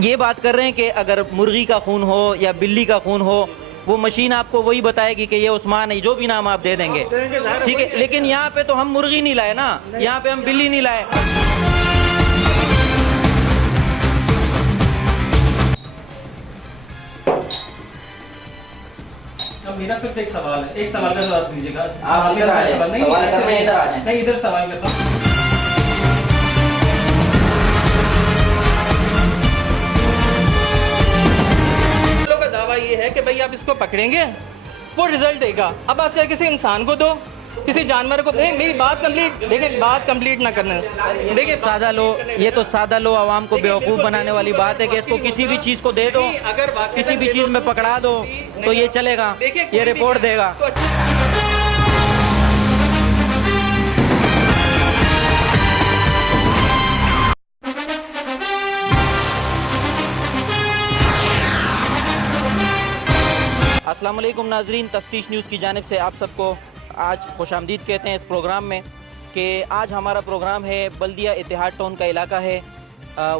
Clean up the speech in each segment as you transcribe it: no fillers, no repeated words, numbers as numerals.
ये बात कर रहे हैं कि अगर मुर्गी का खून हो या बिल्ली का खून हो, वो मशीन आपको वही बताएगी कि ये उस्मान है, जो भी नाम आप दे देंगे, ठीक है। लेकिन यहाँ पे तो हम मुर्गी नहीं लाए ना, यहाँ पे हम बिल्ली नहीं लाए। मेरा सिर्फ एक सवाल है, एक सवाल का जवाब दीजिएगा। आप इधर आ जाएं, सवाल करने इधर आ जाएं। नहीं, इधर सवाल करता हूँ। लोगों का दावा ये है कि भाई आप इसको पकड़ेंगे, वो रिजल्ट देगा। अब आप चाहे किसी इंसान को दो, किसी जानवर को, नहीं मेरी बात कंप्लीट, देखिए बात कंप्लीट ना करने, देखिए सादा लो, ये तो सादा लो आवाम को बेवकूफ़ बनाने वाली बात है कि इसको किसी भी चीज़ को दे दो, अगर किसी भी चीज़ में पकड़ा दो तो ये चलेगा, ये रिपोर्ट देगा। अस्सलाम वालेकुम नाजरीन, तफ्तीश न्यूज़ की जानिब से आप सबको आज खुशामदीद कहते हैं इस प्रोग्राम में कि आज हमारा प्रोग्राम है बल्दिया इतिहाद टाउन का इलाका है,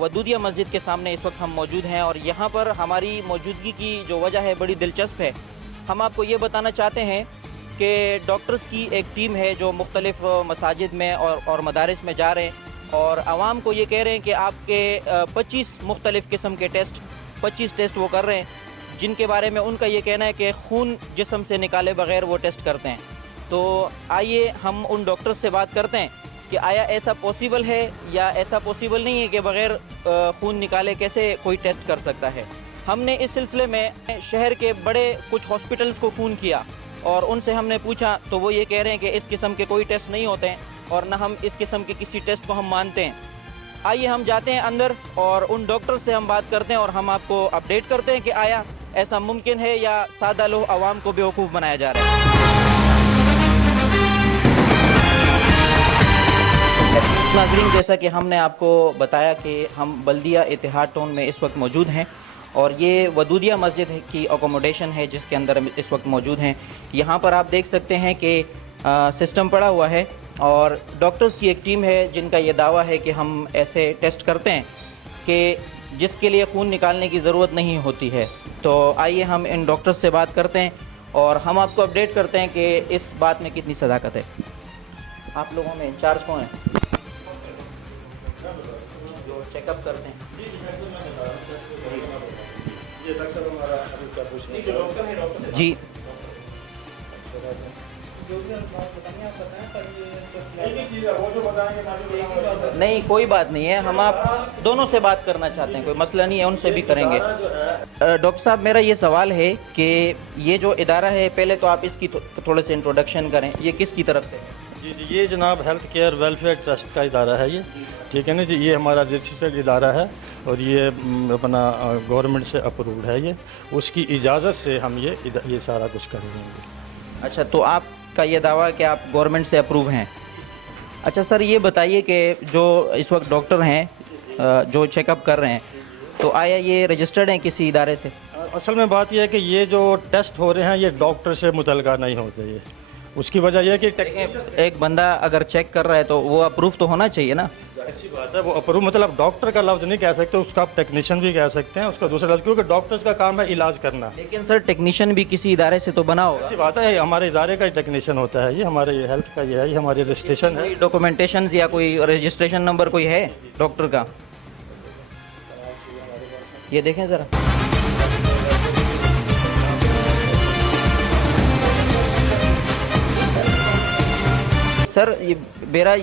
वदूदिया मस्जिद के सामने इस वक्त हम मौजूद हैं। और यहाँ पर हमारी मौजूदगी की जो वजह है बड़ी दिलचस्प है। हम आपको ये बताना चाहते हैं कि डॉक्टर्स की एक टीम है जो मुख्तलिफ मसाजिद में और मदारिस में जा रहे हैं और आवाम को ये कह रहे हैं कि आपके 25 मुख्तलिफ किस्म के टेस्ट, 25 टेस्ट वो कर रहे हैं, जिनके बारे में उनका ये कहना है कि खून जिस्म से निकाले बगैर वो टेस्ट करते हैं। तो आइए हम उन डॉक्टर्स से बात करते हैं कि आया ऐसा पॉसिबल है या ऐसा पॉसिबल नहीं है कि बगैर खून निकाले कैसे कोई टेस्ट कर सकता है। हमने इस सिलसिले में शहर के बड़े कुछ हॉस्पिटल्स को फ़ोन किया और उनसे हमने पूछा तो वो ये कह रहे हैं कि इस किस्म के कोई टेस्ट नहीं होते हैं और न हम इस किस्म के किसी टेस्ट को हम मानते हैं। आइए हम जाते हैं अंदर और उन डॉक्टर से हम बात करते हैं और हम आपको अपडेट करते हैं कि आया ऐसा मुमकिन है या सादा लोग आवाम को बेवकूफ़ बनाया जा रहा है। नाज़रीन, जैसा कि हमने आपको बताया कि हम बल्दिया इतिहाद टाउन में इस वक्त मौजूद हैं और ये वदूदिया मस्जिद की अकोमोडेशन है जिसके अंदर हम इस वक्त मौजूद हैं। यहाँ पर आप देख सकते हैं कि सिस्टम पड़ा हुआ है और डॉक्टर्स की एक टीम है जिनका ये दावा है कि हम ऐसे टेस्ट करते हैं कि जिसके लिए खून निकालने की ज़रूरत नहीं होती है। तो आइए हम इन डॉक्टर्स से बात करते हैं और हम आपको अपडेट करते हैं कि इस बात में कितनी सदाकत है। आप लोगों में इंचार्ज कौन है जो चेकअप करते हैं? जी नहीं, कोई बात नहीं है, हम आप दोनों से बात करना चाहते हैं, कोई मसला नहीं है, उनसे भी करेंगे। डॉक्टर साहब, मेरा ये सवाल है कि ये जो इदारा है, पहले तो आप इसकी थोड़े से इंट्रोडक्शन करें, ये किसकी तरफ से? जी, ये जनाब हेल्थ केयर वेलफेयर ट्रस्ट का इदारा है ये, ठीक है ना जी। ये हमारा रजिस्टर्ड इदारा है और ये अपना गवर्नमेंट से अप्रूव्ड है ये, उसकी इजाज़त से हम ये सारा कुछ करेंगे। अच्छा, तो आपका ये दावा है कि आप गवर्नमेंट से अप्रूव हैं। अच्छा सर, ये बताइए कि जो इस वक्त डॉक्टर हैं जो चेकअप कर रहे हैं, तो आया ये रजिस्टर्ड हैं किसी इदारे से? असल में बात यह है कि ये जो टेस्ट हो रहे हैं ये डॉक्टर से मुतल्लिका नहीं होते। ये उसकी वजह यह है कि एक बंदा अगर चेक कर रहा है तो वो अप्रूव तो होना चाहिए ना। अच्छी बात है, वो अप्रूव मतलब डॉक्टर का लफ्ज़ नहीं कह सकते, उसका आप टेक्नीशियन भी कह सकते हैं, उसका दूसरा लफ्ज़, क्योंकि डॉक्टर्स का काम है इलाज करना। लेकिन सर टेक्नीशियन भी किसी इदारे से तो बना होगा। अच्छी बात है, हमारे इदारे का टेक्नीशियन होता है, ये हमारे ये हेल्थ का ये है, ये हमारी रजिस्ट्रेशन है। डॉक्यूमेंटेशन या कोई रजिस्ट्रेशन नंबर कोई है डॉक्टर का? ये देखें ज़रा। सर,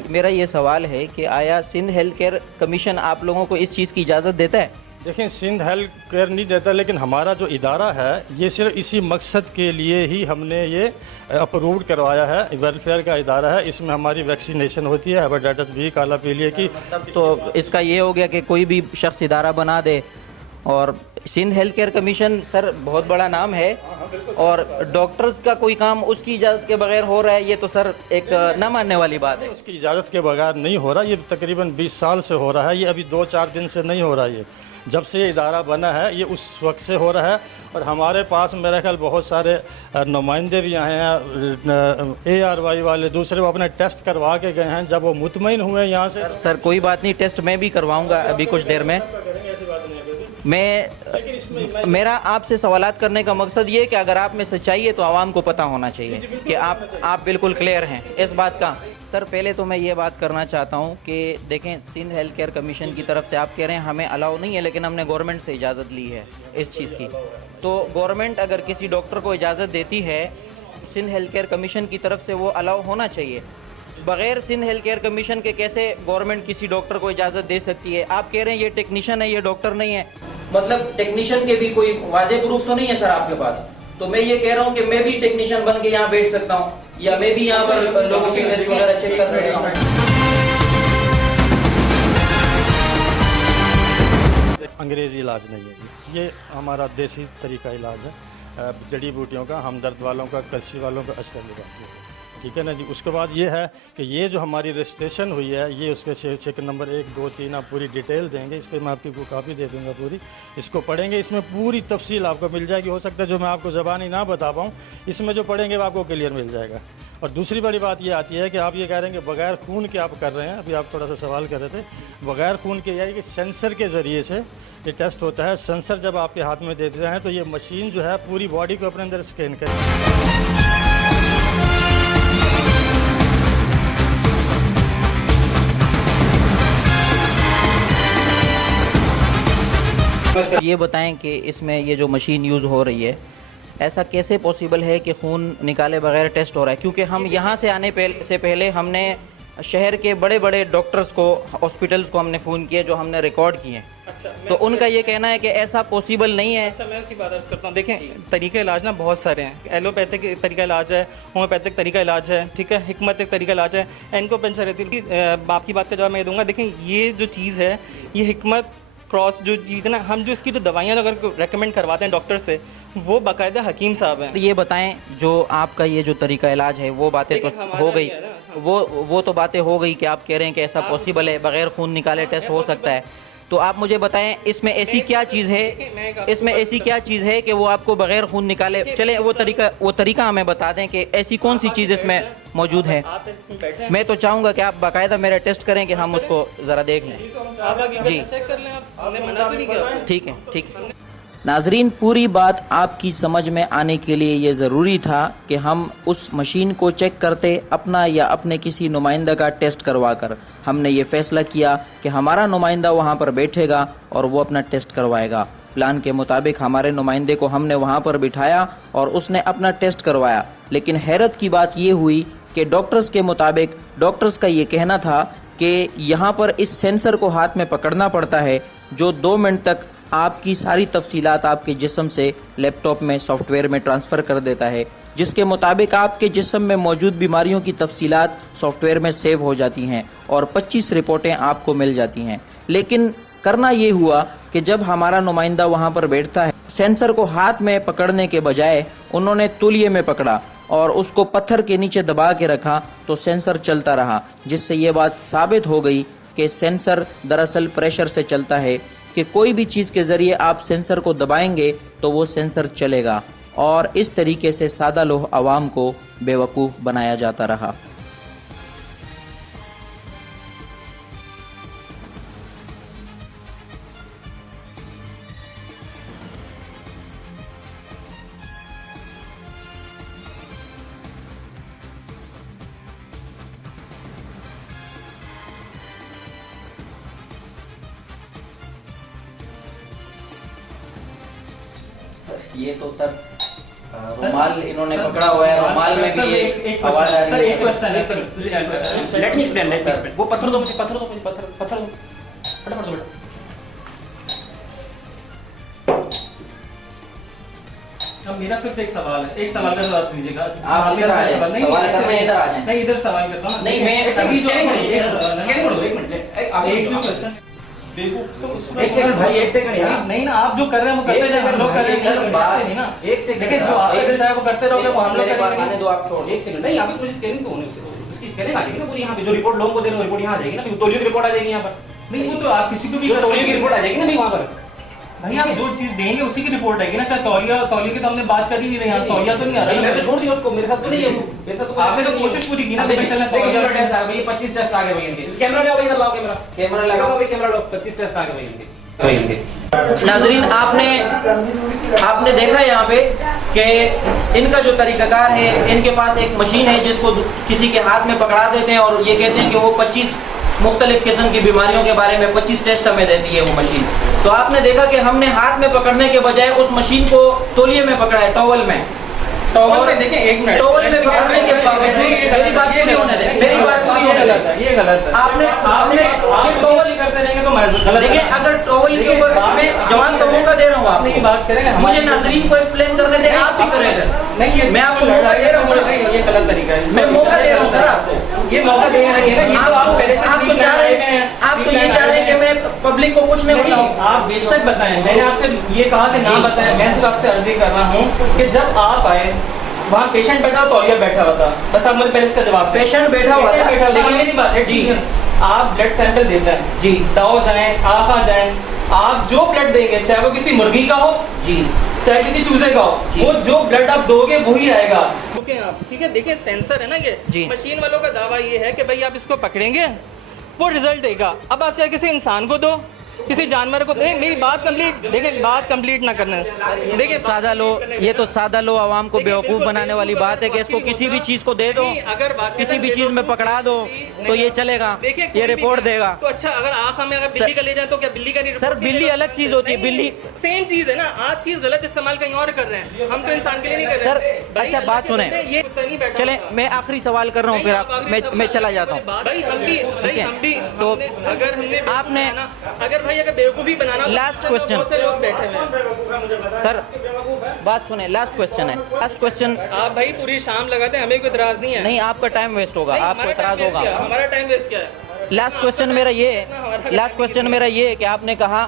मेरा ये सवाल है कि आया सिंध हेल्थ केयर कमीशन आप लोगों को इस चीज़ की इजाज़त देता है? देखें, सिंध हेल्थ केयर नहीं देता, लेकिन हमारा जो इदारा है ये सिर्फ इसी मकसद के लिए ही हमने ये अप्रूव्ड करवाया है। वेलफेयर का इदारा है, इसमें हमारी वैक्सीनेशन होती है हेपेटाइटिस बी, काला पीलिया की। तो इसका ये हो गया कि कोई भी शख्स इदारा बना दे। और Sindh health care commission sir बहुत बड़ा नाम है और डॉक्टर्स का कोई काम उसकी इजाज़त के बगैर हो रहा है, ये तो सर एक न मानने वाली बात है। उसकी इजाज़त के बगैर नहीं हो रहा, ये तकरीबन 20 साल से हो रहा है, ये अभी 2-4 दिन से नहीं हो रहा। ये जब से ये इदारा बना है ये उस वक्त से हो रहा है और हमारे पास मेरा ख्याल बहुत सारे नुमाइंदे भी आए हैं, ARY वाले दूसरे, वो अपने टेस्ट करवा के गए हैं। जब वो मुतमईन हुए यहाँ से। सर कोई बात नहीं, टेस्ट मैं भी करवाऊँगा अभी कुछ देर में। मेरा आपसे सवालात करने का मकसद ये है कि अगर आप में सच्चाई है तो आवाम को पता होना चाहिए कि आप बिल्कुल क्लियर हैं इस बात का। सर पहले तो मैं ये बात करना चाहता हूँ कि देखें, सिंध हेल्थ केयर कमीशन की तरफ से आप कह रहे हैं हमें अलाउ नहीं है, लेकिन हमने गवर्नमेंट से इजाज़त ली है इस चीज़ की। तो गवर्नमेंट अगर किसी डॉक्टर को इजाज़त देती है सिंध हेल्थ केयर कमीशन की तरफ से, वो अलाउ होना चाहिए। बगैर सिंध हेल्थ केयर कमीशन के कैसे गवर्नमेंट किसी डॉक्टर को इजाज़त दे सकती है? आप कह रहे हैं ये टेक्नीशियन है, ये डॉक्टर नहीं है, मतलब टेक्नीशियन के भी कोई वाज़ेह प्रूफ तो नहीं है सर आपके पास? तो मैं ये कह रहा हूँ कि मैं भी टेक्नीशियन बन के यहाँ बैठ सकता हूँ, या मैं भी यहाँ पर लोगों की टेस्ट वगैरह चेक कर सकता हूँ। अंग्रेज़ी इलाज नहीं है जी, ये हमारा देसी तरीका इलाज है, जड़ी बूटियों का, हमदर्द वालों का, कलसी वालों का असर लगाते हैं, ठीक है ना जी। उसके बाद ये है कि ये जो हमारी रजिस्ट्रेशन हुई है, ये उस पर चेक नंबर 1, 2, 3 आप पूरी डिटेल देंगे, इस पर मैं आपकी को कापी दे दूँगा पूरी, इसको पढ़ेंगे, इसमें पूरी तफसील आपको मिल जाएगी। हो सकता है जो मैं आपको ज़बानी ना बता पाऊँ, इसमें जो पढ़ेंगे वो आपको क्लियर मिल जाएगा। और दूसरी बड़ी बात ये आती है कि आप ये कह रहे हैं कि बग़ैर खून के आप कर रहे हैं, अभी आप थोड़ा सा सवाल कर रहे थे, बग़ैर खून के यानी कि सेंसर के ज़रिए से ये टेस्ट होता है। सेंसर जब आपके हाथ में देते हैं तो ये मशीन जो है पूरी बॉडी को अपने अंदर स्कैन करेगी। ये बताएं कि इसमें ये जो मशीन यूज़ हो रही है, ऐसा कैसे पॉसिबल है कि खून निकाले बगैर टेस्ट हो रहा है? क्योंकि हम यहाँ से आने से पहले हमने शहर के बड़े बड़े डॉक्टर्स को, हॉस्पिटल्स को हमने फ़ोन किए जो हमने रिकॉर्ड किए हैं। अच्छा, तो उनका ये कहना है कि ऐसा पॉसिबल नहीं है। अच्छा, मैं उसकी बात अर्ज़ करता हूँ। देखें, तरीके इलाज ना बहुत सारे हैं। एलोपैथिक तरीका इलाज है, होम्योपैथिक तरीका इलाज है, ठीक है, हिकमत एक तरीका इलाज है, इनको पेंशरेती की आपकी बात का जवाब मैं दूंगा। देखें, ये जो चीज़ है, ये हिकमत क्रॉस जो चीज़ है ना, हम जो इसकी जो दवाइयाँ अगर रेकमेंड करवाते हैं डॉक्टर से, वो बाकायदा हकीम साहब हैं। तो ये बताएं, जो आपका ये जो तरीका इलाज है, वो बातें तो हो गई, वो तो बातें हो गई कि आप कह रहे हैं कि ऐसा पॉसिबल है, बगैर खून निकाले टेस्ट हो सकता है। तो आप मुझे बताएं, इसमें ऐसी क्या चीज़ है कि वो आपको बगैर खून निकाले चले? वो तरीका हमें बता दें कि ऐसी कौन सी चीज़ इसमें मौजूद है। मैं तो चाहूँगा कि आप बाकायदा मेरा टेस्ट करें कि हम उसको ज़रा देख लें। जी ठीक है। नाजरीन, पूरी बात आपकी समझ में आने के लिए ये ज़रूरी था कि हम उस मशीन को चेक करते अपना या अपने किसी नुमाइंदा का टेस्ट करवा कर। हमने ये फ़ैसला किया कि हमारा नुमाइंदा वहाँ पर बैठेगा और वो अपना टेस्ट करवाएगा। प्लान के मुताबिक हमारे नुमाइंदे को हमने वहाँ पर बिठाया और उसने अपना टेस्ट करवाया। लेकिन हैरत की बात ये हुई कि डॉक्टर्स के मुताबिक, डॉक्टर्स का ये कहना था कि यहाँ पर इस सेंसर को हाथ में पकड़ना पड़ता है, जो 2 मिनट तक आपकी सारी तफसीलात आपके जिस्म से लैपटॉप में, सॉफ्टवेयर में ट्रांसफ़र कर देता है, जिसके मुताबिक आपके जिस्म में मौजूद बीमारियों की तफसीलात सॉफ्टवेयर में सेव हो जाती हैं और 25 रिपोर्टें आपको मिल जाती हैं। लेकिन करना ये हुआ कि जब हमारा नुमाइंदा वहाँ पर बैठता है, सेंसर को हाथ में पकड़ने के बजाय उन्होंने तौलिए में पकड़ा और उसको पत्थर के नीचे दबा के रखा, तो सेंसर चलता रहा, जिससे ये बात साबित हो गई कि सेंसर दरअसल प्रेशर से चलता है, कि कोई भी चीज़ के ज़रिए आप सेंसर को दबाएंगे तो वो सेंसर चलेगा। और इस तरीके से सादा लोग आवाम को बेवकूफ़ बनाया जाता रहा। ये तो सर रुमाल इन्होंने पकड़ा हुआ है, रुमाल में भी एक आवाज आ रही है। एक क्वेश्चन लेट मी एक्सप्लेन। वो पत्थर दो फटाफट दो बेटा। अब मेरा सिर्फ एक सवाल है, एक सवाल का जवाब दीजिएगा। आप इधर आ जाए, सवाल करने इधर आ जाए। नहीं, इधर सवाल करता हूं। नहीं, मैं एक मिनट, एक जो क्वेश्चन, एक सेकंड भाई, एक सेकंड यार। नहीं ना, आप जो कर रहे हैं वो करते जाए, हम लोग कर रहे हैं नहीं ना। एक सेकंड, देखिए जो आप करते हैं वो करते रहोगे, वो हम लोग करेंगे। दो आप छोड़, एक सेकंड। नहीं, आप पूरी स्कैनिंग तो होने उसकी स्कैनिंग आ जाएगी ना पूरी, यहाँ पे जो रिपोर्ट लोगों को दे रहे हो, रिपोर्ट यहाँ आ जाएगी ना, तौलिए की रिपोर्ट आ जाएगी यहाँ पर। नहीं, वो तो आप किसी को भी तौलिए की रिपोर्ट आ जाएगी ना, नहीं वहाँ पर भाई आप जो चीज देंगे उसी की रिपोर्ट आएगी ना। चाहे तौलिया की तो हमने बात कर ही नहीं रहे, यहाँ तौलिया तो नहीं आ रहा। छोड़ दिया उसको, मेरे साथ तो नहीं है, मेरे साथ तो आपने तो कोशिश पूरी की ना, तो चलना तौलिया टेस्ट आ गई, 25 टेस्ट आ गए भाई इनके। कैमरा लगाओ, इधर लाओ कैमरा लगाओ भाई, कैमरा लो, 25 टेस्ट आ गए भाई इनके। नाजरीन आपने देखा यहाँ पे कि इनका जो तरीकाकार है, इनके पास एक मशीन है जिसको किसी के हाथ में पकड़ा देते हैं और ये कहते हैं कि वो 25 मुख्तलिफ किस्म की बीमारियों के बारे में 25 टेस्ट हमें देती है वो मशीन। तो आपने देखा कि हमने हाथ में पकड़ने के बजाय उस मशीन को तौलिए में पकड़ा है, टॉवल में। टॉवल में देखें, एक मिनट, टॉवल में पकड़ने के बावजूद मेरी बात पूरी होने दें, मेरी बात पूरी होने दें। ये गलत है। आपने टॉवल ही करते रहेंगे तो गलत। देखिए, अगर टॉवल के ऊपर मैं जवान का मौका दे रहा हूँ, आप नहीं बात करेंगे, मुझे नाजरीन को एक्सप्लेन करने दें, आप भी करेंगे। नहीं ये मैं आपको मौका दे रहा हूँ, ये गलत तरीका है। मैं मौका दे रहा हूँ सर आपको, ये मौका देना नहीं है, ये तो आप पहले से आप तो चाह रहे हैं, आप तो ये चाह रहे हैं कि मैं पब्लिक को कुछ नहीं बताऊं। आप बेशक बताएं, मैंने आपसे ये कहा कि ना बताएं, मैं सिर्फ आपसे अर्जी कर रहा हूँ कि जब आप आए वहाँ पेशेंट बैठा तौलिया बैठा हुआ था, बस आप मुझे पहले इसका जवाब। पेशेंट बैठा हुआ था, लेकिन मेरी बात है, ठीक है, आप ब्लड सैंपल देते हैं जी, दाओ जाएं, आप आ जाएं, आप जो ब्लड देंगे चाहे वो किसी मुर्गी का हो जी, चाहे किसी चूजे का हो, वो जो ब्लड आप दोगे वही आएगा। ओके आप ठीक है, देखिए सेंसर है ना ये जी। मशीन वालों का दावा ये है कि भाई आप इसको पकड़ेंगे वो रिजल्ट देगा। अब आप चाहे किसी इंसान को दो, किसी जानवर को, मेरी बात कंप्लीट, देखिए बात कंप्लीट ना करने, देखिए सादा लो, ये तो सादा लो आवाम को बेवकूफ बनाने वाली बात है कि इसको किसी भी चीज को दे दो, अगर किसी भी चीज में पकड़ा दो तो ये चलेगा, ये रिपोर्ट देगा। तो अच्छा, अगर आप हमें अगर बिल्ली का ले जाए तो क्या बिल्ली का नहीं? सर बिल्ली अलग चीज होती है, बिल्ली सेम चीज है ना, आप चीज गलत इस्तेमाल कहीं और कर रहे हैं, हम तो इंसान के लिए नहीं कर रहे हैं। सर अच्छा बात सुने, चले मैं आखिरी सवाल कर रहा हूँ, फिर आप मैं चला जाता हूँ। भाई हम भी तो अगर हमने आपने अगर बेवकूफी बनाना, लास्ट क्वेश्चन, बहुत से लोग बैठे हैं सर बात सुने, लास्ट क्वेश्चन है, लास्ट क्वेश्चन। आप भाई पूरी शाम लगाते हैं, हमें कोई इतराज नहीं है। नहीं, आपका टाइम वेस्ट होगा, आपको इतराज होगा। हमारा टाइम वेस्ट क्या है? लास्ट क्वेश्चन मेरा ये है कि आपने कहा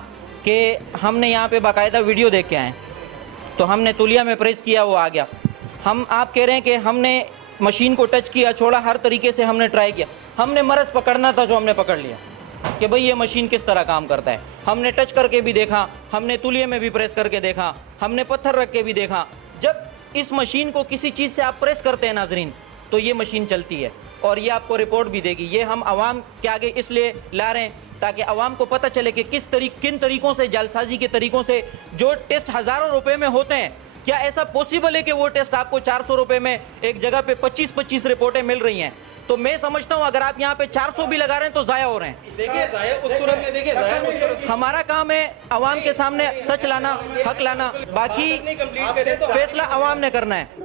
कि हमने यहाँ पे बाकायदा वीडियो देख के आए, तो हमने तुलिया में प्रेस किया, वो आ गया। आप कह रहे हैं कि हमने मशीन को टच किया, छोड़ा, हर तरीके से हमने ट्राई किया। हमने मरज़ पकड़ना था जो हमने पकड़ लिया कि भाई ये मशीन किस तरह काम करता है। हमने टच करके भी देखा, हमने तुलिये में भी प्रेस करके देखा, हमने पत्थर रख के भी देखा। जब इस मशीन को किसी चीज़ से आप प्रेस करते हैं नाजरीन, तो ये मशीन चलती है और ये आपको रिपोर्ट भी देगी। ये हम आवाम के आगे इसलिए ला रहे हैं ताकि आवाम को पता चले कि किन तरीकों से, जालसाजी के तरीकों से जो टेस्ट हज़ारों रुपए में होते हैं, क्या ऐसा पॉसिबल है कि वो टेस्ट आपको 400 रुपए में एक जगह पे 25-25 रिपोर्टें मिल रही हैं। तो मैं समझता हूं अगर आप यहाँ पे 400 भी लगा रहे हैं तो जाया हो रहे हैं। देखिए जाया उस सूरत में, देखिए जाया उस सूरत में हमारा काम है आवाम के सामने सच लाना, हक लाना, बाकी फैसला आवाम ने करना है।